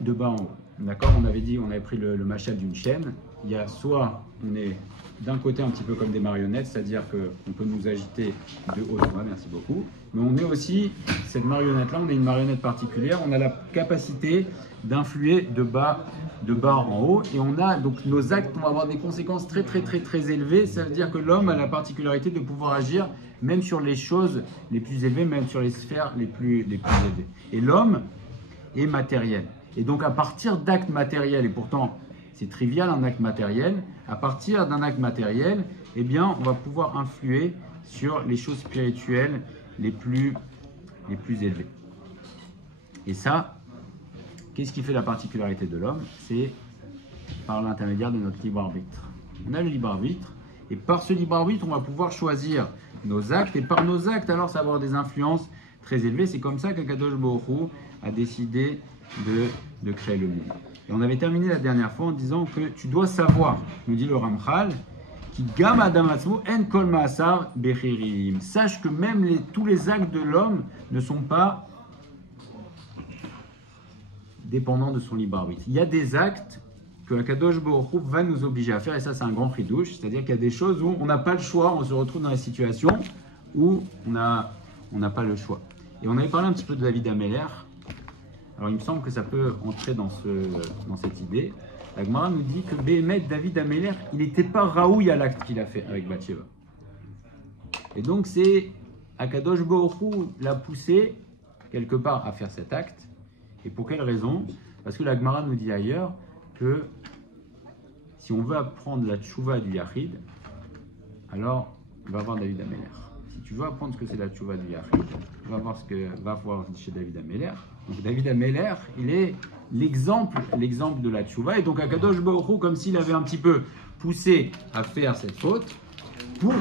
de bas en haut. D'accord? On avait dit, on avait pris le machal d'une chaîne. Il y a soit on est d'un côté un petit peu comme des marionnettes, c'est-à-dire qu'on peut nous agiter de haut en bas, merci beaucoup. Mais on est aussi, cette marionnette-là, on est une marionnette particulière, on a la capacité d'influer de bas en haut. Et on a donc nos actes, on va avoir des conséquences très élevées. Ça veut dire que l'homme a la particularité de pouvoir agir même sur les choses les plus élevées, même sur les sphères les plus élevées. Et l'homme est matériel. Et donc à partir d'actes matériels, et pourtant c'est trivial un acte matériel, à partir d'un acte matériel, eh bien on va pouvoir influer sur les choses spirituelles les plus élevées. Et ça, qu'est-ce qui fait la particularité de l'homme? C'est par l'intermédiaire de notre libre arbitre. On a le libre arbitre, et par ce libre arbitre, on va pouvoir choisir nos actes, et par nos actes, alors ça va avoir des influences très élevées. C'est comme ça qu'Akadosh Baruch Hu a décidé de créer le monde. Et on avait terminé la dernière fois en disant que tu dois savoir, nous dit le Ramchal, qui gam adam atzmo en kol ma'asar bechirim. Sache que même tous les actes de l'homme ne sont pas dépendants de son libre arbitre. Il y a des actes que Akadosh Baruch Hu va nous obliger à faire, et ça c'est un grand chidouche, c'est-à-dire qu'il y a des choses où on n'a pas le choix, on se retrouve dans la situation où on n'a pas le choix. Et on avait parlé un petit peu de David Améler. Alors il me semble que ça peut entrer dans cette idée. La Gemara nous dit que Béhémet, David Améler, il n'était pas raouille à l'acte qu'il a fait avec Bathsheba. Et donc c'est Akadosh Baruch Hu l'a poussé quelque part à faire cet acte. Et pour quelle raison? Parce que la Gemara nous dit ailleurs que si on veut apprendre la tchouva du Yachid, alors on va voir David Améler. Si tu veux apprendre ce que c'est la tchouva du Yachid, va voir chez David Améler. Donc David Améler, il est l'exemple de la tchouva. Et donc Akadosh Baruch Hu, comme s'il avait un petit peu poussé à faire cette faute pour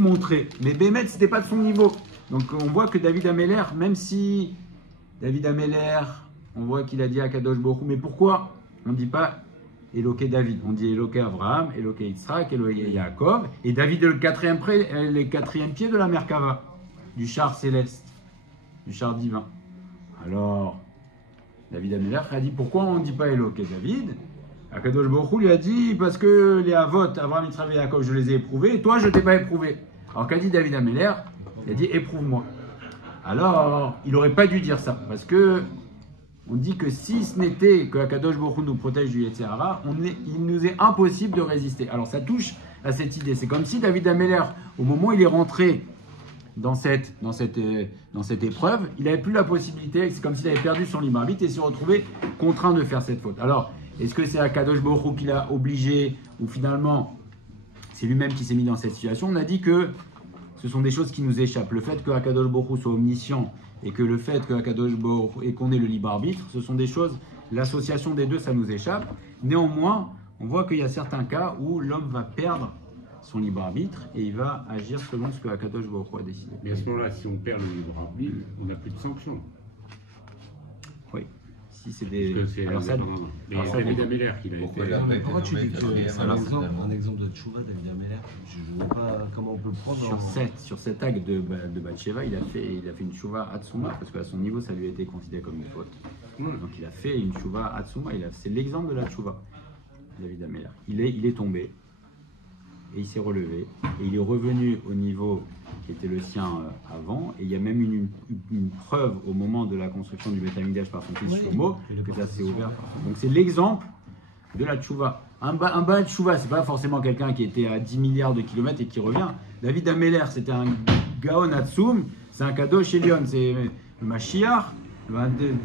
montrer. Mais Bémet, c'était pas de son niveau. Donc on voit que David Améler, même si David Améler, on voit qu'il a dit à Akadosh Baruch Hu, mais pourquoi on ne dit pas Éloqué David? On dit Éloqué Abraham, Éloqué Yitzhak, Éloqué Yaakov. Et David est le quatrième pied de la Merkava, du char céleste, du char divin. Alors, David Améler a dit, pourquoi on ne dit pas Éloqué David? Akadosh Baruch Hu lui a dit, parce que les Avot, Abraham, Yitzhak et Yaakov, je les ai éprouvés, et toi, je ne t'ai pas éprouvé. Alors qu'a dit David Améler? Il a dit, éprouve-moi. Alors, il n'aurait pas dû dire ça, parce que on dit que si ce n'était que Akadosh Baruch Hu nous protège du Yetzer Hara, il nous est impossible de résister. Alors ça touche à cette idée. C'est comme si David Améler, au moment où il est rentré dans cette épreuve, il n'avait plus la possibilité, c'est comme s'il avait perdu son libre arbitre et s'est retrouvé contraint de faire cette faute. Alors, est-ce que c'est Akadosh Baruch Hu qui l'a obligé, ou finalement c'est lui-même qui s'est mis dans cette situation? On a dit que ce sont des choses qui nous échappent. Le fait que Akadosh Baruch Hu soit omniscient et que le fait que Akadosh Baruch Hu et qu'on ait le libre arbitre, ce sont des choses, l'association des deux, ça nous échappe. Néanmoins, on voit qu'il y a certains cas où l'homme va perdre son libre arbitre et il va agir selon ce que Akadosh Baruch Hu a décidé. Mais à ce moment-là, si on perd le libre arbitre, on n'a plus de sanctions. Oui. Si c'est des... Alors ça, c'est David Améler qui l'a été. Pourquoi tu dis que c'est un exemple de tchouva, David Améler? Je ne vois pas comment on peut le prendre. Sur cet acte de Bathsheba, il a fait une tchouva Hatsuma, parce qu'à son niveau, ça lui a été considéré comme une faute. Donc il a fait une tchouva Hatsuma, c'est l'exemple de la tchouva, David Améler. Il est tombé, et il s'est relevé, et il est revenu au niveau qui était le sien avant, et il y a même une preuve au moment de la construction du Beth Amikdash par son fils Shlomo, que ça s'est ouvert. Donc c'est l'exemple de la tchouva. Un Baal tchouva, c'est pas forcément quelqu'un qui était à 10 milliards de kilomètres et qui revient. David Améler, c'était un Gaon Hatsum, c'est un Kadosh Elion, c'est le Mashiach.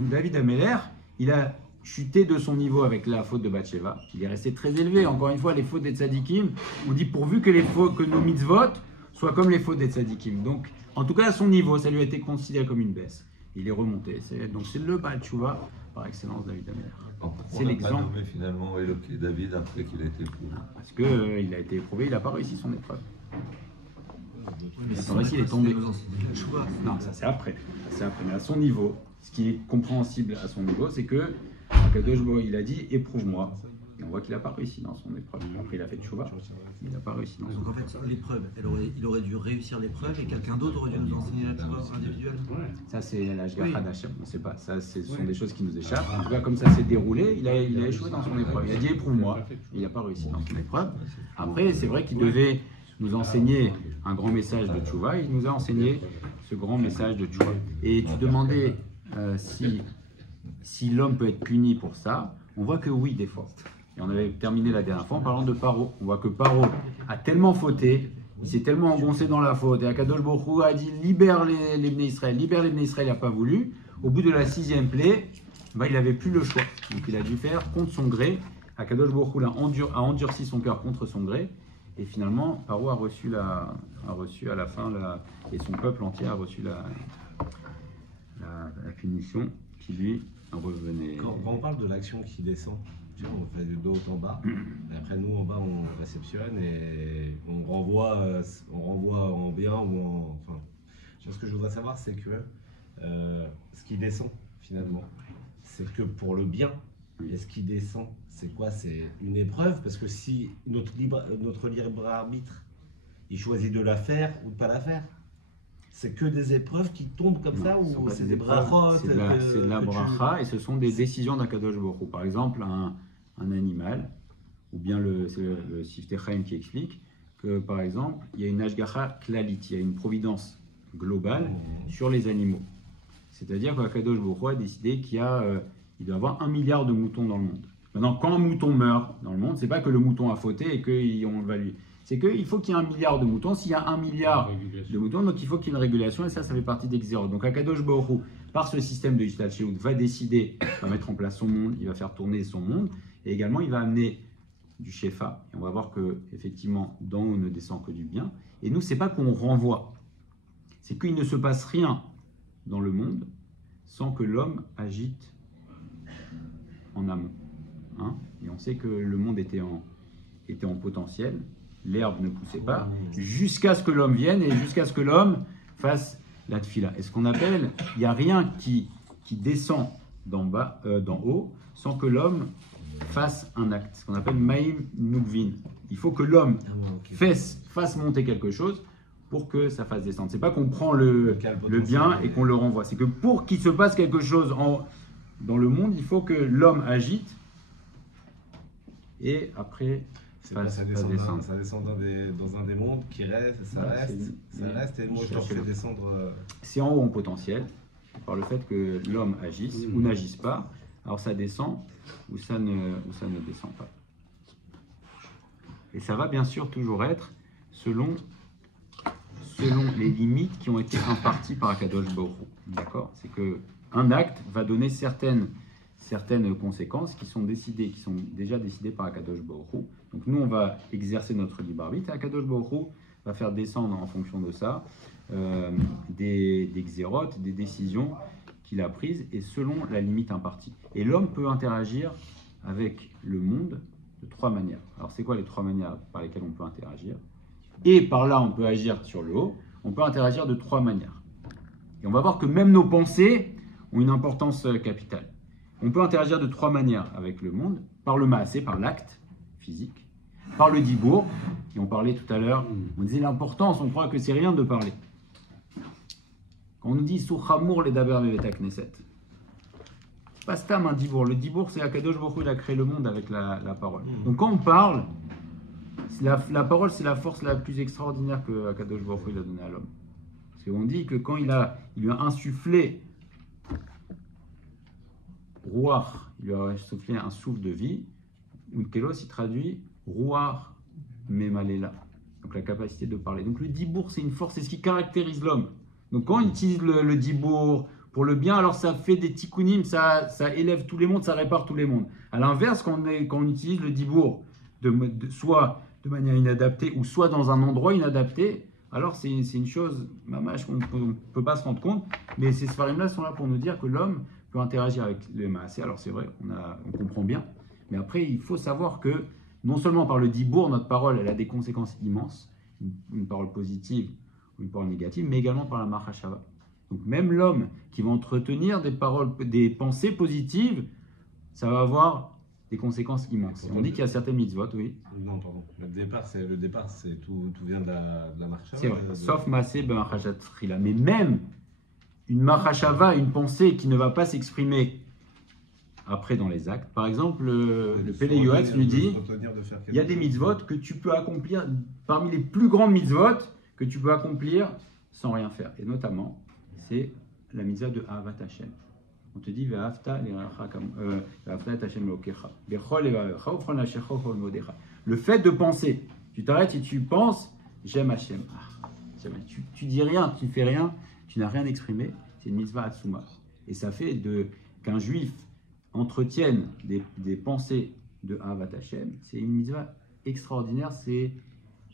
David Améler, il a chuté de son niveau avec la faute de Bathsheba. Il est resté très élevé. Encore une fois, les fautes des tzadikim, on dit pourvu que nos mitzvot soient comme les fautes des tzadikim. Donc, en tout cas, à son niveau, ça lui a été considéré comme une baisse. Il est remonté. Donc, c'est le Baal Tchouva par excellence, David Améler. C'est l'exemple. On a finalement éloqué David après qu'il a été éprouvé. Parce qu'il a été éprouvé, il n'a pas réussi son épreuve. Mais il est tombé. Non, ça c'est après. Mais à son niveau, ce qui est compréhensible à son niveau, c'est que Akadosh Baruch Hu, il a dit éprouve-moi. Et on voit qu'il n'a pas réussi dans son épreuve. Après, il a fait tchouva, mais il n'a pas réussi dans son épreuve. Donc en fait, l'épreuve, il aurait dû réussir l'épreuve et quelqu'un d'autre aurait dû nous enseigner la tchouva individuelle. Ça, c'est l'ashgacha d'Hachem. On ne sait pas. Ça, ce sont des choses qui nous échappent. En tout cas, comme ça s'est déroulé, il a échoué dans son épreuve. Il a dit éprouve-moi. Il n'a pas réussi dans son épreuve. Après, c'est vrai qu'il devait nous enseigner un grand message de tchouva. Il nous a enseigné ce grand message de tchouva. Et tu demandais si l'homme peut être puni pour ça. On voit que oui, des fois. Et on avait terminé la dernière fois en parlant de Paro. On voit que Paro a tellement fauté, il s'est tellement engoncé dans la faute. Et Akadosh Baruch Hu a dit libère les Bnei Israël. Libère les Bnei Israël, il n'a pas voulu. Au bout de la 6e plaie, il n'avait plus le choix. Donc il a dû faire contre son gré. Akadosh Baruch Hu a endurci son cœur contre son gré. Et finalement, Paro a reçu à la fin, et son peuple entier a reçu la punition qui lui revenait. Quand on parle de l'action qui descend, tu vois, on fait de haut en bas, et après nous en bas on réceptionne et on renvoie en bien ou en... Enfin, ce que je voudrais savoir c'est que ce qui descend finalement, c'est que pour le bien. Et ce qui descend, c'est quoi? C'est une épreuve, parce que si notre libre arbitre, il choisit de la faire ou de pas la faire, c'est que des épreuves qui tombent comme ça, ou c'est des brachot? C'est de la bracha, et ce sont des décisions d'Akadosh Baruch Hu. Par exemple, un animal, ou bien c'est le Siftei Chaim qui explique que, par exemple, il y a une ashgacha klalit, il y a une providence globale sur les animaux. C'est-à-dire qu'Akadosh Baruch Hu a décidé qu'il doit y avoir 1 milliard de moutons dans le monde. Maintenant, quand un mouton meurt dans le monde, c'est pas que le mouton a fauté et qu'on va lui... C'est qu'il faut qu'il y ait 1 milliard de moutons. S'il y a 1 milliard de moutons, donc il faut qu'il y ait une régulation, et ça fait partie des Xérot. Donc Akadosh Baruch Hu, par ce système de Yishtat Shehout, va décider, va mettre en place son monde, il va faire tourner son monde, et également il va amener du Shefa. Et on va voir que effectivement, d'en haut ne descend que du bien. Et nous, c'est pas qu'on renvoie, c'est qu'il ne se passe rien dans le monde sans que l'homme agite en amont. Hein, et on sait que le monde était en potentiel, l'herbe ne poussait pas, jusqu'à ce que l'homme vienne et jusqu'à ce que l'homme fasse la tfila. Et ce qu'on appelle, il n'y a rien qui descend d'en haut, sans que l'homme fasse un acte. Ce qu'on appelle maïm nukvin. Il faut que l'homme fasse monter quelque chose pour que ça fasse descendre. C'est pas qu'on prend le bien et qu'on le renvoie. C'est que pour qu'il se passe quelque chose dans le monde, il faut que l'homme agite et après ça descend dans un des mondes qui reste, ça reste et moi je te refais descendre. C'est en haut en potentiel, par le fait que l'homme agisse ou n'agisse pas, alors ça descend ou ça ne descend pas. Et ça va bien sûr toujours être selon les limites qui ont été imparties par Akadosh Baruch Hu. D'accord? C'est qu'un acte va donner certaines conséquences qui sont déjà décidées par Akadosh Baruch Hu. Donc nous, on va exercer notre libre arbitre, et Akadosh Baruch Hu va faire descendre en fonction de ça des xérotes, des décisions qu'il a prises, et selon la limite impartie. Et l'homme peut interagir avec le monde de 3 manières. Alors c'est quoi les 3 manières par lesquelles on peut interagir? Et par là, on peut agir sur le haut. On peut interagir de 3 manières. Et on va voir que même nos pensées ont une importance capitale. On peut interagir de 3 manières avec le monde. Par le maasé, par l'acte physique. Par le dibour, et on parlait tout à l'heure, on disait l'importance, on croit que c'est rien de parler. Quand on nous dit « Souchamour les daber beveta knesset », c'est pas stam un dibour. Le dibour, c'est Akadosh Baruch Hu, il a créé le monde avec la parole. Donc quand on parle, la parole, c'est la force la plus extraordinaire que Akadosh Baruch Hu a donnée à l'homme. Parce qu'on dit que quand il lui a insufflé Ruach, il lui a soufflé un souffle de vie, Kelos, il traduit Ruach Memalela, donc la capacité de parler. Donc le dibour, c'est une force, c'est ce qui caractérise l'homme. Donc quand on utilise le dibour pour le bien, alors ça fait des tikkunim, ça élève tous les mondes, ça répare tous les mondes. À l'inverse, quand on utilise le dibour soit de manière inadaptée ou soit dans un endroit inadapté, alors c'est une chose, mamash, qu'on ne peut pas se rendre compte, mais ces sfarim-là sont là pour nous dire que l'homme peut interagir avec le maasé. Alors c'est vrai, on comprend bien, mais après il faut savoir que non seulement par le dibour, notre parole, elle a des conséquences immenses, une parole positive ou une parole négative, mais également par la machashava. Donc même l'homme qui va entretenir des pensées positives, ça va avoir des conséquences immenses. On dit qu'il y a certaines mitzvot, oui. Non, pardon. Le départ, c'est tout vient de la marche. C'est vrai. Sauf Maaseh b'machashat tchila. Mais même une machashava, une pensée qui ne va pas s'exprimer après dans les actes. Par exemple, le Pélé Yoetz nous dit, il y a des mitzvot que tu peux accomplir, parmi les plus grandes mitzvot que tu peux accomplir sans rien faire. Et notamment, c'est la mitzvah de Ahavat Hashem. On te dit, le fait de penser, tu t'arrêtes et tu penses, j'aime Hashem. Tu dis rien, tu fais rien, tu n'as rien exprimé, c'est une mitzvah atzuma. Et ça fait qu'un juif entretienne des pensées de Ahavat Hashem, c'est une mitzvah extraordinaire, c'est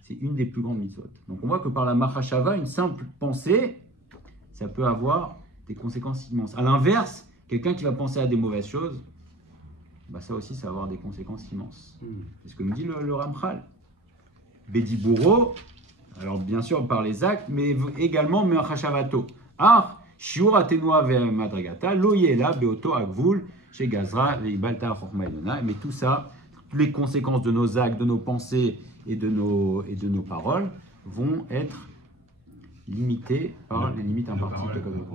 une des plus grandes mitzvot. Donc on voit que par la machashava, une simple pensée, ça peut avoir des conséquences immenses. À l'inverse, quelqu'un qui va penser à des mauvaises choses, bah ça aussi, ça va avoir des conséquences immenses. C'est ce que nous dit le Ramchal. Bedibouro, alors bien sûr par les actes, mais également me'achashavato. Ar, shiur atenua ve'madregata, lo yela beoto agvul, chez Gazra, ve'ibalta chorma elona. Mais tout ça, toutes les conséquences de nos actes, de nos pensées et de nos paroles vont être limitées par les limites imparties de Kadosh.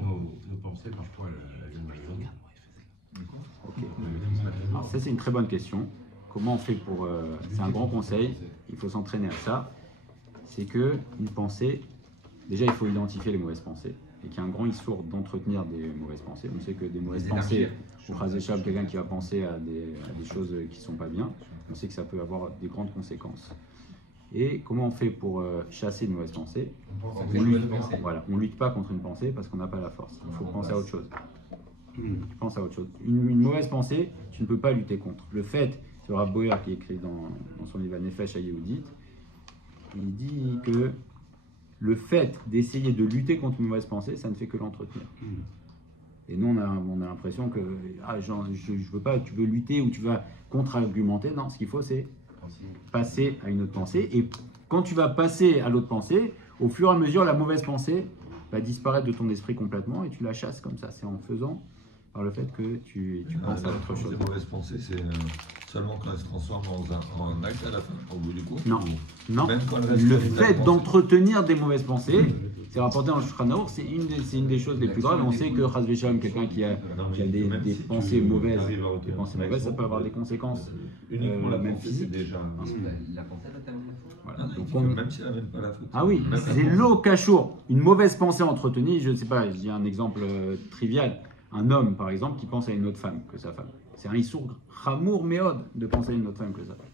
Nos pensées, parfois, elles viennent. Ok. Alors ça, c'est une très bonne question. Comment on fait pour... c'est un grand conseil, il faut s'entraîner à ça. C'est que une pensée, déjà il faut identifier les mauvaises pensées. Et qu'il y a un grand issour d'entretenir des mauvaises pensées. On sait que des mauvaises pensées, pour Chazéchab, quelqu'un qui va penser à des choses qui ne sont pas bien, on sait que ça peut avoir des grandes conséquences. Et comment on fait pour chasser une mauvaise pensée? On lutte pas contre une pensée parce qu'on n'a pas la force. Il faut penser à autre chose. Tu penses à autre chose. Une mauvaise pensée, tu ne peux pas lutter contre. Le fait, c'est Rav Boyer qui écrit dans son livre Nefesh HaYehudit, il dit que le fait d'essayer de lutter contre une mauvaise pensée, ça ne fait que l'entretenir. Et nous, on a l'impression que je veux pas, tu veux lutter ou tu vas contre-argumenter. Non, ce qu'il faut, c'est passer à une autre pensée. Et quand tu vas passer à l'autre pensée, au fur et à mesure, la mauvaise pensée va disparaître de ton esprit complètement et tu la chasses comme ça. C'est en faisant, par le fait que tu penses à autre chose. Les mauvaises pensées, c'est seulement quand elles se transforment en acte à la fin, au bout du coup. Non, le fait d'entretenir des mauvaises pensées, c'est rapporté dans le Shulchan Aruch, c'est une des choses les plus graves. On sait que Chas v'Shalom, quelqu'un qui a des pensées mauvaises, ça peut avoir des conséquences même physiques. La pensée va tellement voilà. Même si elle n'amène pas la faute. Ah oui, c'est l'eau cachour. Une mauvaise pensée entretenue, je ne sais pas, je dis un exemple trivial. Un homme, par exemple, qui pense à une autre femme que sa femme. C'est un issour chamour méod de penser à une autre femme que sa femme.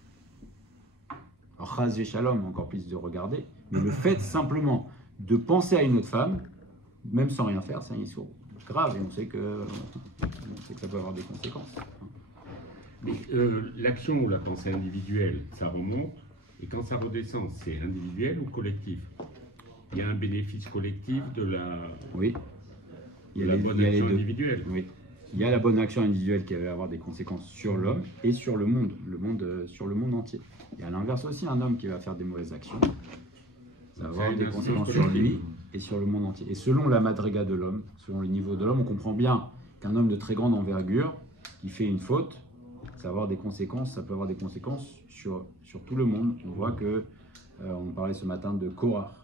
Alors, chas v'shalom, encore plus de regarder, mais le fait simplement de penser à une autre femme, même sans rien faire, c'est un issour grave et on sait que ça peut avoir des conséquences. Mais l'action ou la pensée individuelle, ça remonte, et quand ça redescend, c'est individuel ou collectif? Il y a un bénéfice collectif de la... Oui. Il y a la bonne action individuelle. Oui. Il y a la bonne action individuelle qui va avoir des conséquences sur l'homme et sur le monde sur le monde entier. Et à l'inverse aussi, un homme qui va faire des mauvaises actions, ça va avoir des conséquences sur lui et sur le monde entier. Et selon la madriga de l'homme, selon le niveau de l'homme, on comprend bien qu'un homme de très grande envergure qui fait une faute, ça peut avoir des conséquences sur tout le monde. On voit que, on parlait ce matin de Korah.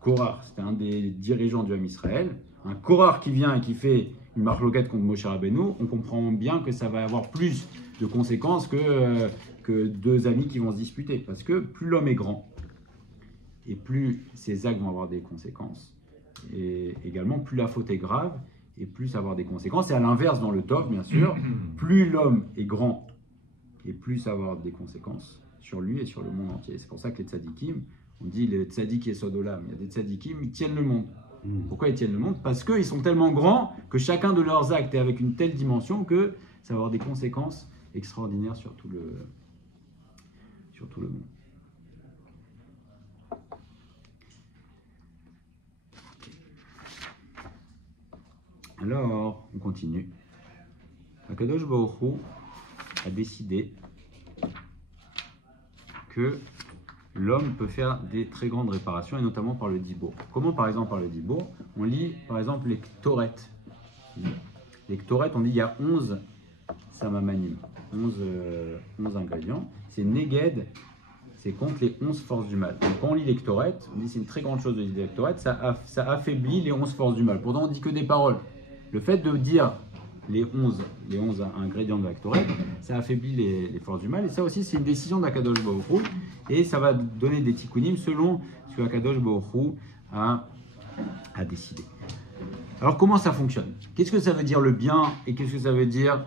Korah, c'était un des dirigeants du Ham Israël. Un Korah qui vient et qui fait une marloquette contre Moshe Rabbeinu, on comprend bien que ça va avoir plus de conséquences que deux amis qui vont se disputer. Parce que plus l'homme est grand, et plus ses actes vont avoir des conséquences. Et également, plus la faute est grave, et plus ça va avoir des conséquences. Et à l'inverse, dans le Tov, bien sûr, plus l'homme est grand, et plus ça va avoir des conséquences sur lui et sur le monde entier. C'est pour ça que les tzadikim, on dit les tzadikim et sodolam, il y a des tzadikim, ils tiennent le monde. Pourquoi ils tiennent le monde? Parce qu'ils sont tellement grands que chacun de leurs actes est avec une telle dimension que ça va avoir des conséquences extraordinaires sur tout le monde. Alors, on continue. Akadosh Baruch Hu a décidé que l'homme peut faire des très grandes réparations, et notamment par le dibour. Comment, par exemple, par le dibour? On lit, par exemple, les ktoret. Les ktoret, on dit il y a 11 samamanim. 11 ingrédients. C'est Neged, c'est contre les 11 forces du mal. Donc quand on lit les Ktoret, on dit que c'est une très grande chose de lire les Ktoret, ça affaiblit les 11 forces du mal. Pourtant, on dit que des paroles. Le fait de dire les 11 ingrédients de la Ktoret, ça affaiblit les forces du mal. Et ça aussi, c'est une décision d'Akadosh Baruch Hu. Et ça va donner des tikkunim selon ce que Akadosh Baruch Hu a décidé. Alors, comment ça fonctionne? Qu'est-ce que ça veut dire le bien et qu'est-ce que ça veut dire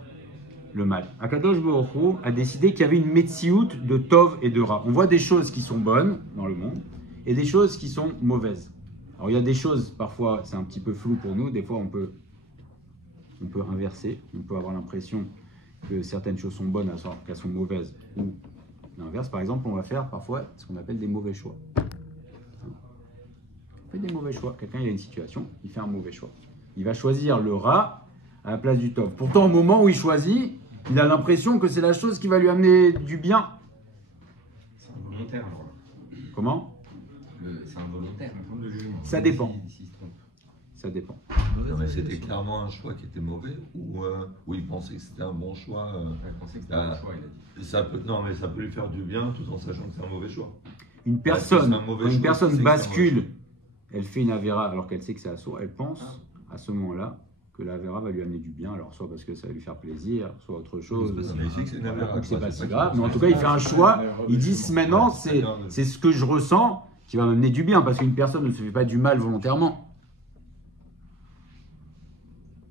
le mal? Akadosh Baruch Hu a décidé qu'il y avait une metsiout de Tov et de Ra. On voit des choses qui sont bonnes dans le monde et des choses qui sont mauvaises. Alors, il y a des choses, parfois, c'est un petit peu flou pour nous. Des fois, on peut inverser. On peut avoir l'impression que certaines choses sont bonnes alors qu'elles sont mauvaises. Ou l'inverse, par exemple, on va faire parfois ce qu'on appelle des mauvais choix. On fait des mauvais choix. Quelqu'un, il a une situation, il fait un mauvais choix. Il va choisir le Ra à la place du Tov. Pourtant, au moment où il choisit, il a l'impression que c'est la chose qui va lui amener du bien. C'est involontaire, alors. Comment? C'est involontaire. Ça dépend. S'il se trompe. Ça dépend. Non, mais c'était clairement un choix qui était mauvais ou il pensait que c'était un bon choix Je pensais que c'était un bon choix, il a dit. Non, mais ça peut lui faire du bien tout en sachant que c'est un mauvais choix. Une Parce que personne, c'est un mauvais quand une choix, personne c'est que c'est un bascule, mauvais elle fait une avéra alors qu'elle sait que c'est assaut, elle pense à ce moment-là que la avéra va lui amener du bien, alors soit parce que ça va lui faire plaisir, soit autre chose. Non, mais ici, c'est une avéra, Donc c'est quoi, pas c'est si pas grave, qu'il mais en pense tout que cas il c'est fait un choix, il dit maintenant c'est ce que je ressens qui va m'amener du bien, parce qu'une personne ne se fait pas du mal volontairement.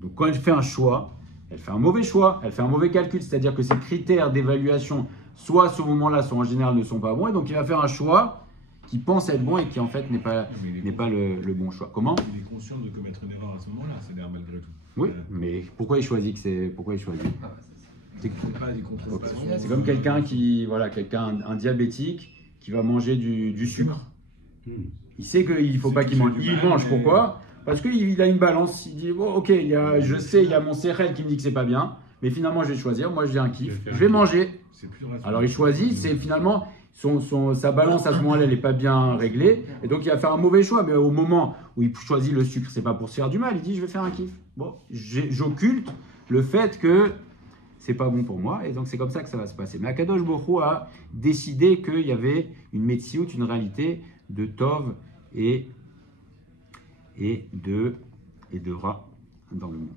Donc quand elle fait un choix, elle fait un mauvais choix, elle fait un mauvais calcul, c'est-à-dire que ses critères d'évaluation, soit à ce moment-là, soit en général ne sont pas bons, et donc il va faire un choix qui pense être bon et qui en fait n'est pas le bon choix. Comment? Il est conscient de commettre une erreur à ce moment-là, c'est-à-dire malgré tout. Oui, mais pourquoi il choisit pourquoi il choisit? C'est pas des contrôles patients. C'est comme quelqu'un un diabétique qui va manger du sucre. Il sait qu'il ne faut pas qu'il mange. Il mange, pourquoi? Parce qu'il a une balance. Il dit, bon, ok, il y a mon cérel qui me dit que c'est pas bien, mais finalement je vais choisir. Moi j'ai un kiff, je vais manger. Alors il choisit, c'est finalement sa balance à ce moment-là, elle n'est pas bien réglée, et donc il va faire un mauvais choix. Mais au moment où il choisit le sucre, c'est pas pour se faire du mal. Il dit, je vais faire un kiff. Bon, j'occulte le fait que c'est pas bon pour moi, et donc c'est comme ça que ça va se passer. Mais Akadosh Baruch Hu a décidé qu'il y avait une metsiout, une réalité de Tov et de Ra dans le monde.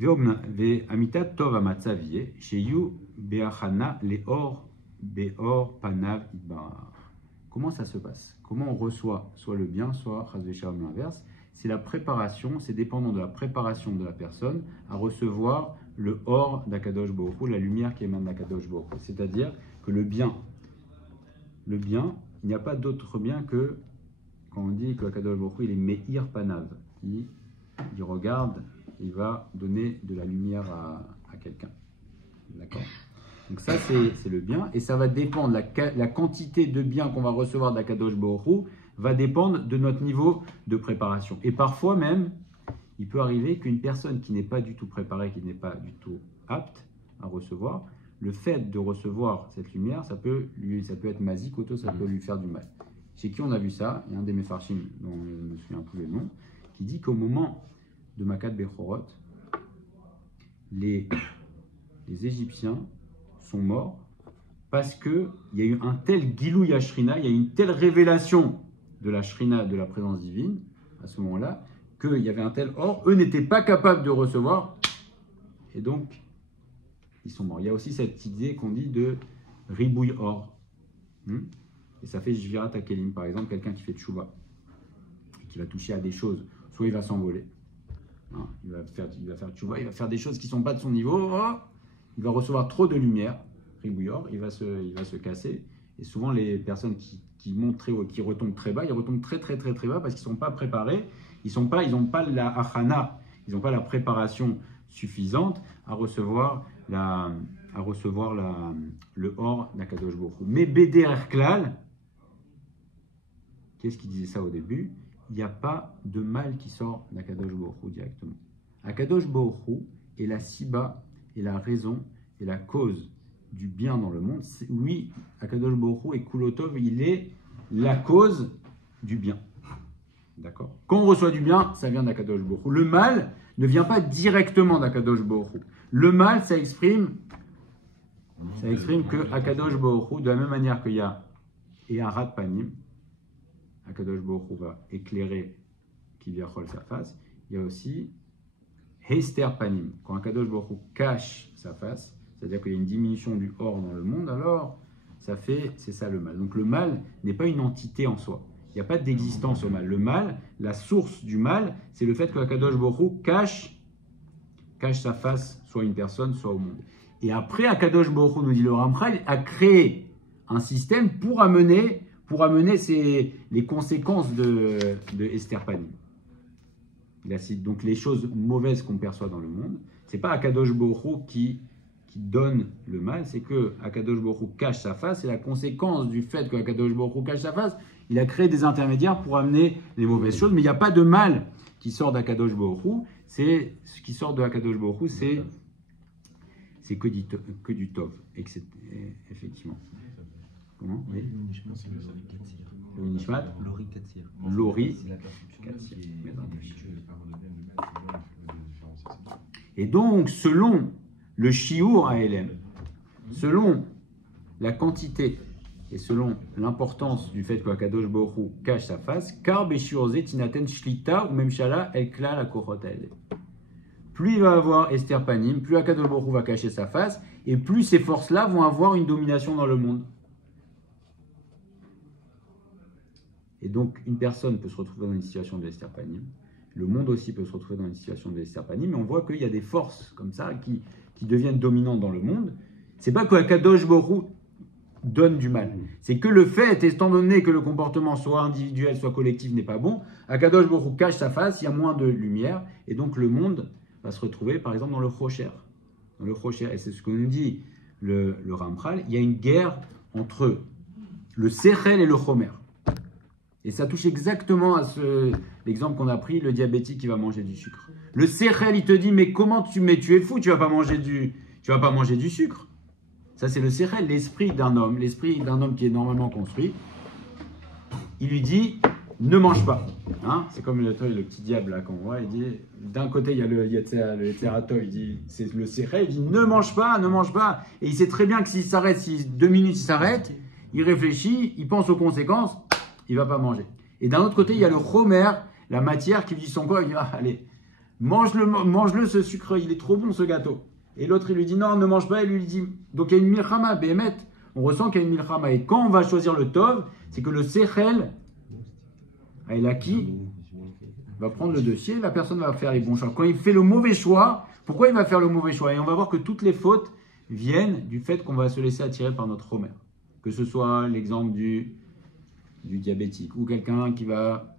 Ve'amitat Tov amatzavie sheyu be'achana leor be'or panav idbar. Comment ça se passe? Comment on reçoit soit le bien, soit chas v'shalom l'inverse? C'est la préparation, c'est dépendant de la préparation de la personne à recevoir le or d'Akadosh Baruch Hu, la lumière qui émane d'Akadosh Baruch Hu. C'est-à-dire que le bien, il n'y a pas d'autre bien que quand on dit que Akadosh Baruch Hu, il est Meir Panav. Il regarde, il va donner de la lumière à quelqu'un. D'accord? Donc ça, c'est le bien. Et ça va dépendre, la quantité de bien qu'on va recevoir d'Akadosh Baruch Hu va dépendre de notre niveau de préparation. Et parfois même, il peut arriver qu'une personne qui n'est pas du tout préparée, qui n'est pas du tout apte à recevoir, le fait de recevoir cette lumière, ça peut être mazik, ça peut lui faire du mal. Chez qui on a vu ça? Il y a un des Mefarshim, dont je ne me souviens plus le nom, qui dit qu'au moment de Makat Bechorot, les Égyptiens sont morts parce qu'il y a eu un tel Gilou Yashrina, il y a eu une telle révélation de la Shrina, de la présence divine, à ce moment-là, qu'il y avait un tel or, eux n'étaient pas capables de recevoir, et donc ils sont morts. Il y a aussi cette idée qu'on dit de ribouille or. Et ça fait Jvirat Akelim, par exemple, quelqu'un qui fait tchouva, et qui va toucher à des choses, soit il va s'envoler, il va faire tchouva, il va faire des choses qui ne sont pas de son niveau, il va recevoir trop de lumière, ribouille or, il va se casser, et souvent les personnes qui montent très haut, qui retombent très bas, ils retombent très très très très bas parce qu'ils ne sont pas préparés, ils n'ont pas la achana, ils n'ont pas la préparation suffisante à recevoir le or d'Akadosh Baruch Hu. Mais Beder Klal, qu'est-ce qui disait ça au début? Il n'y a pas de mal qui sort d'Akadosh Baruch Hu directement. Akadosh Baruch Hu est la siba, et la raison, et la cause du bien dans le monde. Oui, Akadosh Baruch Hu et Kulotov, il est la cause du bien. D'accord? Quand on reçoit du bien, ça vient d'Akadosh Baruch Hu. Le mal ne vient pas directement d'Akadosh Baruch Hu. Le mal, ça exprime que Akadosh Baruch Hu, de la même manière qu'il y a Eharat Panim, Akadosh Baruch Hu va éclairer Kiviyachol sa face, il y a aussi Hester Panim. Quand Akadosh Baruch Hu cache sa face, c'est-à-dire qu'il y a une diminution du or dans le monde, alors c'est ça le mal. Donc le mal n'est pas une entité en soi. Il n'y a pas d'existence au mal. Le mal, la source du mal, c'est le fait que Akadosh Baruch Hu cache sa face, soit une personne, soit au monde. Et après, Akadosh Baruch Hu, nous dit le Ramchal, a créé un système pour amener les conséquences de Esther Panim. Donc les choses mauvaises qu'on perçoit dans le monde, c'est pas Akadosh Baruch Hu qui donne le mal, c'est que Akadosh Baruch Hu cache sa face, et la conséquence du fait que Akadosh Baruch Hu cache sa face, il a créé des intermédiaires pour amener les mauvaises choses, mais il n'y a pas de mal qui sort d'Akadosh Baruch Hu, ce qui sort de Akadosh Baruch Hu, c'est que du tov, effectivement. Comment? Oui. Le Nishmat. Lori Katsir. Et donc, selon le shiur à Elem, selon la quantité et selon l'importance du fait que Akadosh Baruch Hu cache sa face, car Beshiurze Tinaten Shlita ou même Shala El Kla la Korot Haele. Plus il va avoir Esther Panim, plus Akadosh Baruch Hu va cacher sa face, et plus ces forces-là vont avoir une domination dans le monde. Et donc, une personne peut se retrouver dans une situation de Esther Panim, le monde aussi peut se retrouver dans une situation de Esther Panim, mais on voit qu'il y a des forces comme ça qui deviennent dominantes dans le monde. C'est pas que Akadosh Baruch Hu donne du mal. C'est que le fait, étant donné que le comportement soit individuel, soit collectif n'est pas bon, Akadosh Baruch Hu cache sa face, il y a moins de lumière, et donc le monde va se retrouver, par exemple, dans le Chosher. Dans le Chosher, et c'est ce que nous dit le Ramchal, il y a une guerre entre le Sechel et le Chomer. Et ça touche exactement à l'exemple qu'on a pris, le diabétique qui va manger du sucre. Le Sechel, il te dit, mais comment tu es fou, tu vas pas manger du sucre. Ça, c'est le Sechel, l'esprit d'un homme qui est normalement construit. Il lui dit, ne mange pas. Hein, c'est comme le petit diable là qu'on voit, il dit, d'un côté il y a le Yetzerato, il dit, c'est le Sechel, il dit, ne mange pas. Et il sait très bien que s'il s'arrête, si 2 minutes il s'arrête, il réfléchit, il pense aux conséquences, il ne va pas manger. Et d'un autre côté, il y a le Chomer, la matière qui lui dit son corps, il dit, ah, allez, mange-le ce sucre, il est trop bon ce gâteau. Et l'autre, il lui dit, non, ne mange pas, et lui dit, donc il y a une milchama, béhémet, on ressent qu'il y a une milchama. Et quand on va choisir le tov, c'est que le sechel, qui va prendre le dossier, la personne va faire les bons choix. Quand il fait le mauvais choix, pourquoi il va faire le mauvais choix? Et on va voir que toutes les fautes viennent du fait qu'on va se laisser attirer par notre Chomer. Que ce soit l'exemple du diabétique ou quelqu'un qui va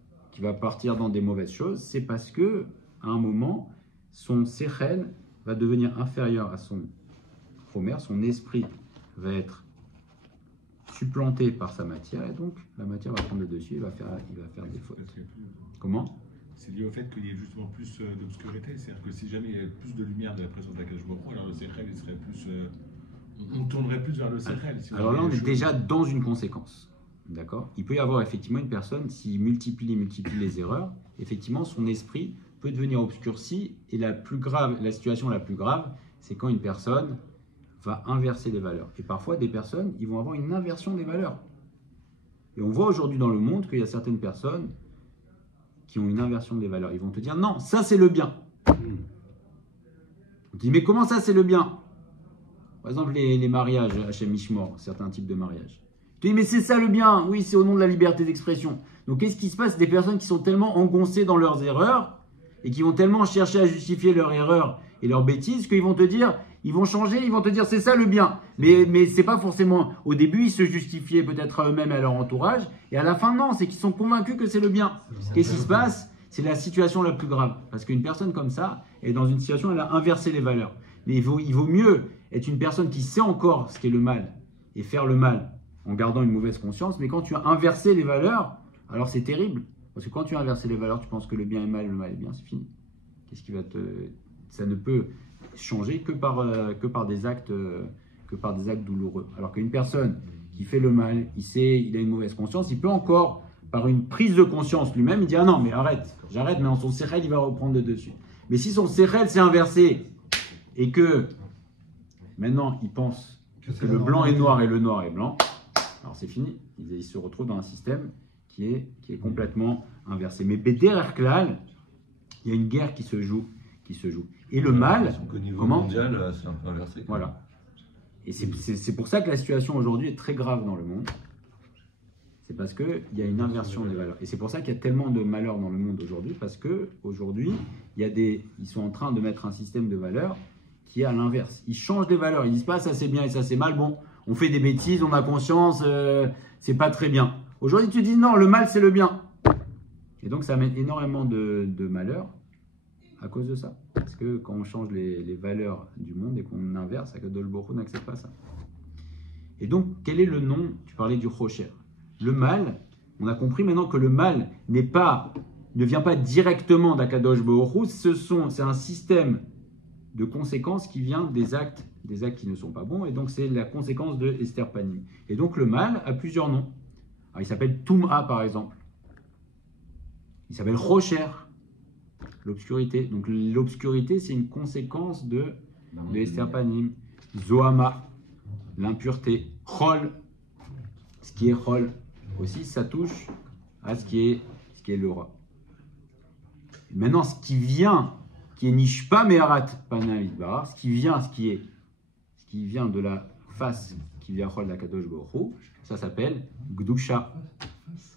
partir dans des mauvaises choses, c'est parce que à un moment, son sechel va devenir inférieur à son Chomer, son esprit va être supplanté par sa matière, et donc la matière va prendre le dessus, il va faire des fautes. Comment? C'est lié au fait qu'il y ait justement plus d'obscurité, c'est-à-dire que si jamais il y avait plus de lumière de la présence d'Akadosh Baruch Hu, alors le Sechel il serait plus, on tournerait plus vers le Sechel. Si alors là, on est déjà dans une conséquence, d'accord? Il peut y avoir effectivement une personne, s'il multiplie les erreurs, effectivement son esprit peut devenir obscurci, et la situation la plus grave, c'est quand une personne va inverser les valeurs. Et parfois, des personnes, ils vont avoir une inversion des valeurs. Et on voit aujourd'hui dans le monde qu'il y a certaines personnes qui ont une inversion des valeurs. Ils vont te dire, non, ça c'est le bien. On te dit, mais comment ça c'est le bien? Par exemple, les mariages Hachem Mishmor, certains types de mariages. Tu dis, mais c'est ça le bien. Oui, c'est au nom de la liberté d'expression. Donc, qu'est-ce qui se passe? Des personnes qui sont tellement engoncées dans leurs erreurs et qui vont tellement chercher à justifier leur erreur et leur bêtise qu'ils vont te dire, ils vont changer, ils vont te dire c'est ça le bien. Mais c'est pas forcément. Au début, ils se justifiaient peut-être à eux-mêmes et à leur entourage, et à la fin, non, c'est qu'ils sont convaincus que c'est le bien. Qu'est-ce qui se passe? C'est la situation la plus grave. Parce qu'une personne comme ça est dans une situation, elle a inversé les valeurs. Mais il vaut mieux être une personne qui sait encore ce qu'est le mal et faire le mal en gardant une mauvaise conscience. Mais quand tu as inversé les valeurs, alors c'est terrible. Parce que quand tu as inversé les valeurs, tu penses que le bien est mal et le mal est bien, c'est fini. Qu'est-ce qui va ça ne peut changer que par des actes douloureux. Alors qu'une personne qui fait le mal, il a une mauvaise conscience, il peut encore, par une prise de conscience lui-même, il dit ah non mais arrête, j'arrête, mais en son sechel il va reprendre le dessus. Mais si son sechel s'est inversé et que maintenant il pense que le blanc est noir et le noir est blanc, alors c'est fini. Il se retrouve dans un système qui est complètement inversé. Mais Bederer Klal, il y a une guerre qui se joue. Et le mal, Au niveau comment mondial, c'est un peu inversé. Voilà. Et c'est pour ça que la situation aujourd'hui est très grave dans le monde. C'est parce qu'il y a une inversion des valeurs. Et c'est pour ça qu'il y a tellement de malheurs dans le monde aujourd'hui, parce qu'aujourd'hui, ils sont en train de mettre un système de valeurs qui est à l'inverse. Ils changent les valeurs. Ils disent pas ça c'est bien et ça c'est mal. Bon, on fait des bêtises, on a conscience, c'est pas très bien. Aujourd'hui, tu dis non, le mal c'est le bien. Et donc ça amène énormément de malheurs à cause de ça. Parce que quand on change les valeurs du monde et qu'on inverse, Akadosh Baruch Hu n'accepte pas ça. Et donc, quel est le nom? Tu parlais du Rocher. Le mal, on a compris maintenant que le mal ne vient pas directement d'Akadosh Baruch Hu, c'est un système de conséquences qui vient des actes qui ne sont pas bons, et donc c'est la conséquence de Esther Panim. Et donc le mal a plusieurs noms. Alors, il s'appelle Toum'a par exemple. Il s'appelle Rocher, l'obscurité. Donc l'obscurité, c'est une conséquence de Esther Panim. Zohama, l'impureté. Chol, ce qui est Chol. Aussi, ça touche à ce qui est le roi. Maintenant, ce qui est Nishpa Meharat Panamidbar, ce qui vient de la face qui vient Chol d'Akadosh Baruch Hu, ça s'appelle Gdusha,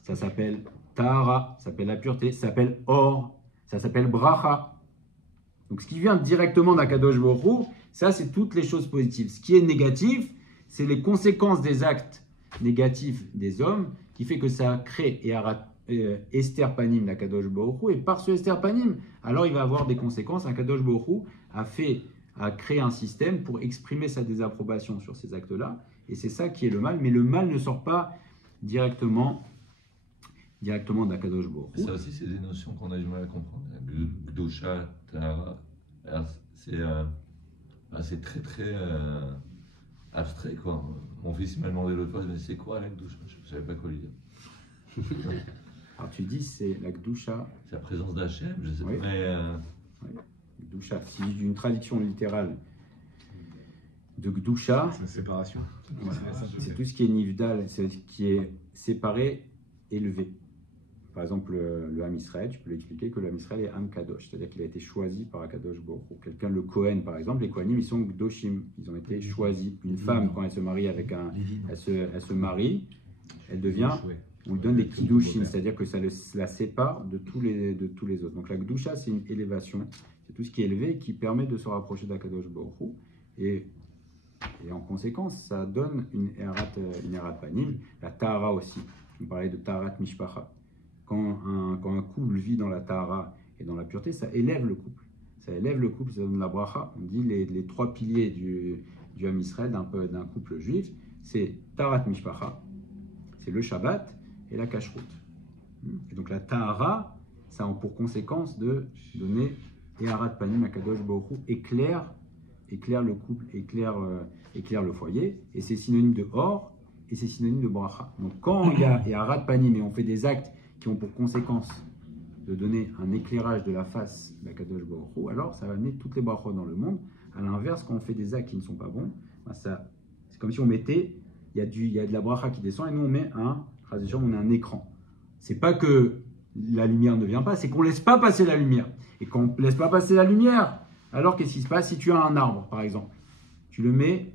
ça s'appelle Tahara, ça s'appelle la pureté, ça s'appelle Or, ça s'appelle Bracha. Donc, ce qui vient directement d'Akadosh Baruch Hu, ça, c'est toutes les choses positives. Ce qui est négatif, c'est les conséquences des actes négatifs des hommes qui fait que ça crée Esther Panim d'Akadosh Baruch Hu, et par ce Esther Panim, alors il va avoir des conséquences. Akadosh Baruch Hu a créé un système pour exprimer sa désapprobation sur ces actes-là, et c'est ça qui est le mal, mais le mal ne sort pas directement d'Akadosh Baruch Hu. Ça aussi, c'est des notions qu'on a du mal à comprendre. Gdusha, Tahara, c'est très très abstrait, quoi. Mon fils m'a demandé l'autre fois, mais c'est quoi la Gdusha? Je ne savais pas quoi lui dire. Alors tu dis c'est la Gdusha. C'est la présence d'Hachem, je sais Oui. pas, mais... Oui. Gdusha, c'est une traduction littérale de Gdusha. C'est la séparation. Voilà. C'est tout ce qui est Nivdal, c'est ce qui est séparé, élevé. Par exemple, le Ham Israël, tu peux l'expliquer que le Ham Israël est Ham Kadosh, c'est-à-dire qu'il a été choisi par Akadosh Baruch Hu. Quelqu'un, le Kohen par exemple, les Kohanim, ils sont Gdoshim, ils ont été choisis. Une femme, quand elle se marie elle se marie, elle devient, on lui donne des Kiddushim, c'est-à-dire que ça la sépare de tous les autres. Donc la Gdusha, c'est une élévation, c'est tout ce qui est élevé et qui permet de se rapprocher d'Akadosh Baruch Hu. Et en conséquence, ça donne une Erat Panim, la Tahara aussi. On parlait de Taharat Mishpacha. Quand un couple vit dans la Tahara et dans la pureté, ça élève le couple. Ça élève le couple, ça donne la bracha. On dit les trois piliers du Ham Israël, d'un couple juif, c'est Taharat Mishpacha, c'est le Shabbat et la Kashrut. Et donc la Tahara, ça a pour conséquence de donner Eharat Panim Akadosh Baruch Hu, éclaire le couple, éclaire le foyer, et c'est synonyme de Or, et c'est synonyme de Bracha. Donc quand il y a Eharat Panim et on fait des actes qui ont pour conséquence de donner un éclairage de la face d'Akadosh Baruch Hu, alors ça va amener toutes les brachot dans le monde. À l'inverse, quand on fait des actes qui ne sont pas bons, c'est comme si on mettait, il y a de la bracha qui descend, et nous on met un écran. C'est pas que la lumière ne vient pas, c'est qu'on ne laisse pas passer la lumière. Et quand on ne laisse pas passer la lumière, alors qu'est-ce qui se passe si tu as un arbre, par exemple? Tu le mets,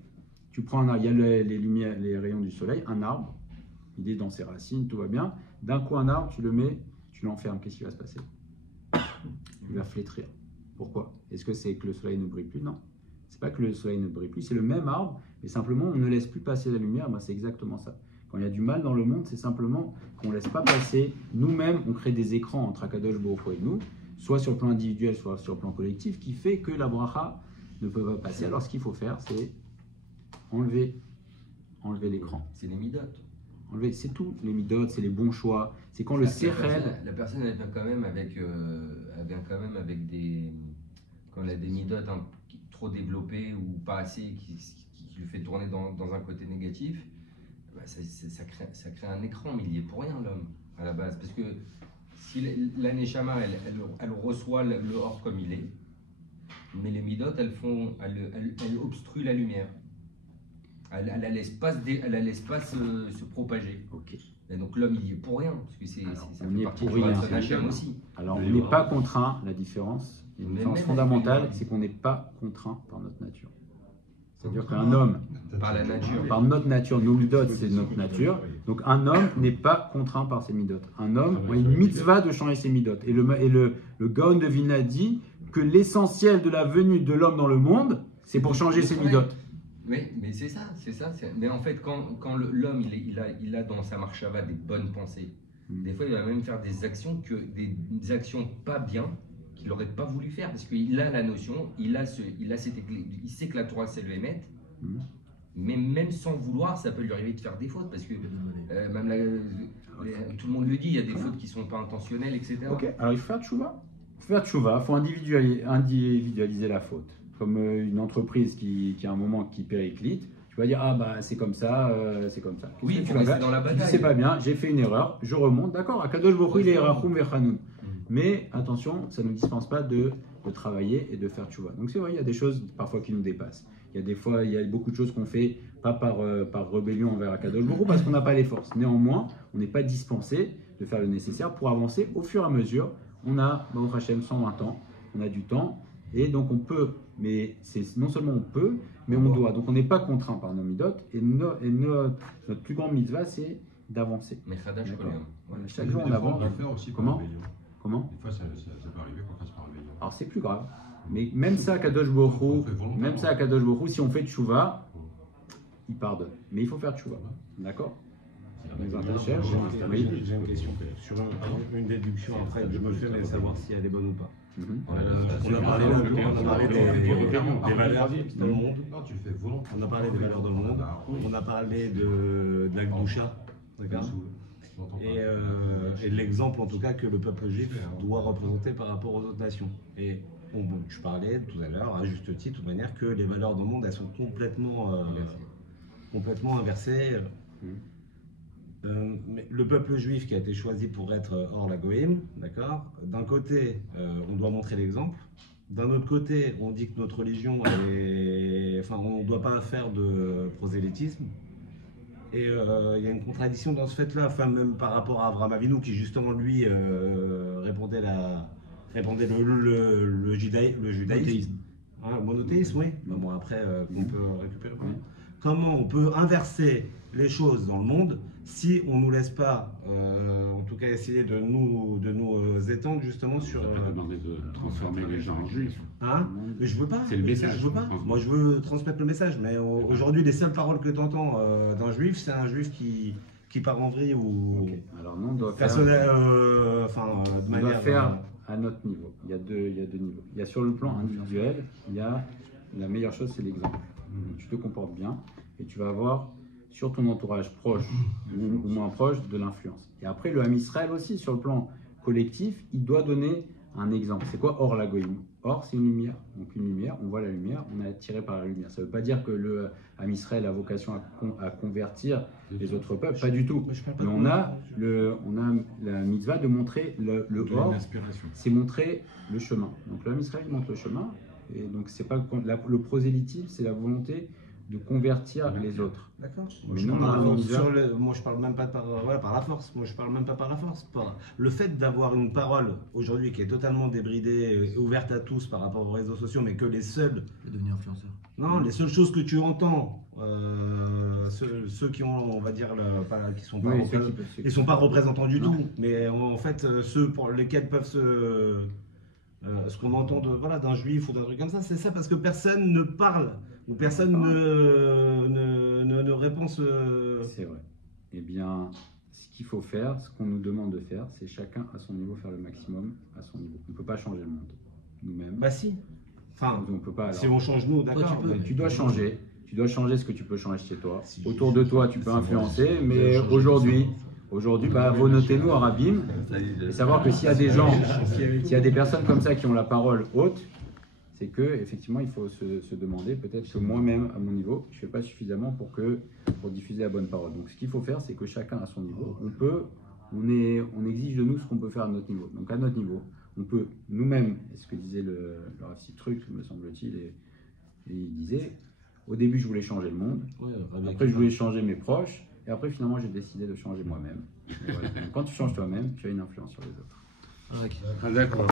tu prends un arbre, il y a les rayons du soleil, un arbre, il est dans ses racines, tout va bien. D'un coup, un arbre, tu le mets, tu l'enfermes, qu'est-ce qui va se passer? Il va flétrir. Pourquoi? Est-ce que c'est que le soleil ne brille plus? Non. C'est pas que le soleil ne brille plus, c'est le même arbre, mais simplement on ne laisse plus passer la lumière. C'est exactement ça. Quand il y a du mal dans le monde, c'est simplement qu'on ne laisse pas passer. Nous-mêmes, on crée des écrans entre Akadosh Baruch Hu et nous, soit sur le plan individuel, soit sur le plan collectif, qui fait que la bracha ne peut pas passer. Alors ce qu'il faut faire, c'est enlever l'écran. C'est les midotes. C'est tout, les midotes, c'est les bons choix. C'est quand le sechel. La personne, elle vient quand même avec des. Quand elle a des midotes trop développées ou pas assez, qui lui fait tourner dans un côté négatif, bah ça crée un écran, mais il y est pour rien, l'homme, à la base. Parce que si la Neshama, elle reçoit le Or comme il est, Mais les midot, elles obstruent la lumière. Elle la laisse pas, se propager. Ok. Et donc l'homme, il y est pour rien, parce que Alors, ça on fait y est partie pour du rien. Ratzon Hashem aussi. Alors, on n'est pas contraint, la différence, il y a une Mais différence même fondamentale, avec les- c'est qu'on n'est pas contraint par notre nature. C'est-à-dire qu'un homme, Par la nature. par notre nature, nos midotes, c'est notre nature. Donc un homme n'est pas contraint par ses midotes. Un homme a une mitzvah de changer ses midotes. Et le Gaon de Vilna dit que l'essentiel de la venue de l'homme dans le monde, c'est pour changer ses midotes. Oui, mais c'est ça. Mais en fait, quand l'homme il a dans sa marshava des bonnes pensées, des fois il va même faire des actions pas bien qu'il n'aurait pas voulu faire, parce qu'il a la notion, il sait que la Torah c'est le Hémet, mais même sans vouloir, ça peut lui arriver de faire des fautes, parce que même tout le monde le dit, il y a des fautes qui ne sont pas intentionnelles, etc. Ok, alors il faut faire tchouva. Il faut individualiser la faute. Comme une entreprise qui a un moment qui périclite, tu vas dire ah bah c'est comme ça, c'est comme ça. Oui, Qu'est-ce que il faut tu vas rester faire? dans la Tu dis bataille. c'est pas bien, j'ai fait une erreur, je remonte, d'accord. Akadosh Baruch Hu, il est rachum vechanoun. Mais attention, ça ne nous dispense pas de travailler et de faire tchouva. Donc c'est vrai, il y a des choses parfois qui nous dépassent. Il y a beaucoup de choses qu'on fait pas par rébellion envers Akadosh Baruch Hu, parce qu'on n'a pas les forces. Néanmoins, on n'est pas dispensé de faire le nécessaire pour avancer au fur et à mesure. On a, Baruch Hashem, 120 ans, on a du temps, et donc on peut, mais c'est non seulement on peut, mais on doit. Donc on n'est pas contraint par nos midotes, et notre plus grande mitzvah, c'est d'avancer. Mais Khadash D'accord. Koléon. Voilà, chaque jour on avance. Comment? Comment? Des fois, ça peut arriver qu'on fasse par rébellion. Alors c'est plus grave. Mais même ça, Kadosh Baruch Hu, si on fait tchouva, il pardonne. Mais il faut faire tchouva. D'accord? J'ai une question. Sur une déduction, après, je me fais, mais savoir si elle est bonne ou pas. On a parlé des valeurs dans le monde. Non, tu le fais volontairement. On a parlé des valeurs dans le monde. On a parlé de la Gdoucha. D'accord. Et de l'exemple, en tout cas, que le peuple juif doit représenter par rapport aux autres nations. Et je parlais tout à l'heure, à juste titre, de toute manière, que les valeurs dans le monde, elles sont complètement inversées. Mais le peuple juif qui a été choisi pour être hors la Goïm, d'accord. D'un côté, on doit montrer l'exemple. D'un autre côté, on dit que notre religion, on ne doit pas faire de prosélytisme. Et il y a une contradiction dans ce fait-là, même par rapport à Avraham Avinu, qui justement lui répondait le judaïsme. Le monothéisme, oui. Bon, après, on peut récupérer. Comment on peut inverser les choses dans le monde si on ne nous laisse pas, en tout cas, essayer de nous étendre justement sur. Ça peut demander de transformer les gens en juifs. Hein? Mais je veux pas. C'est le message. Je veux pas. Moi, je veux transmettre le message. Mais aujourd'hui, les seules paroles que tu entends d'un juif, c'est un juif qui part en vrille ou. Ok. Alors nous, on doit personnel, on doit faire à notre niveau. Il y a deux niveaux. Il y a sur le plan individuel, la meilleure chose, c'est l'exemple. Tu te comportes bien et tu vas avoir sur ton entourage proche ou moins proche de l'influence. Et après, le Ham Israël aussi, sur le plan collectif, il doit donner un exemple. C'est quoi Or la Goïm? Or, c'est une lumière. Donc une lumière, on voit la lumière, on est attiré par la lumière. Ça ne veut pas dire que le Ham Israël a vocation à convertir les autres peuples, pas du tout. Mais on a la mitzvah de montrer le Or, c'est montrer le chemin. Donc le Ham Israël montre le chemin. Et donc c'est pas le prosélytisme, c'est la volonté de convertir les autres. D'accord. Mais Moi, je parle même pas par la force. Moi, je parle même pas par la force. Le fait d'avoir une parole aujourd'hui qui est totalement débridée et ouverte à tous par rapport aux réseaux sociaux, mais que les seuls. Devenir influenceur. Non, les seules choses que tu entends, ceux qui ont, on va dire, qui sont pas, ils sont pas représentants du tout. Mais en fait, ceux pour lesquels peuvent ce qu'on entend d'un juif ou d'un truc comme ça, c'est ça, parce que personne ne parle ou personne ne répond. C'est vrai. Eh bien, ce qu'il faut faire, ce qu'on nous demande de faire, c'est chacun à son niveau faire le maximum à son niveau. On ne peut pas changer le monde nous-mêmes. Bah si. Enfin, on peut pas. Si on change nous, d'accord. Tu dois changer. Tu dois changer ce que tu peux changer chez toi. Autour de toi, tu peux influencer, mais aujourd'hui, vous notez-nous à Rabim, et savoir que s'il y a des gens, s'il y a des personnes comme ça qui ont la parole haute, c'est que effectivement il faut se demander peut-être que moi-même à mon niveau, je ne fais pas suffisamment pour diffuser la bonne parole. Donc ce qu'il faut faire, c'est que chacun à son niveau, on exige de nous ce qu'on peut faire à notre niveau. Donc à notre niveau, on peut nous-mêmes, et ce que disait le Rav Sitruk, me semble-t-il, et il disait, au début je voulais changer le monde, Ouais, après je voulais changer mes proches, et après finalement j'ai décidé de changer moi-même. Et voilà. Donc, quand tu changes toi-même, tu as une influence sur les autres. avec Ah, d'accord.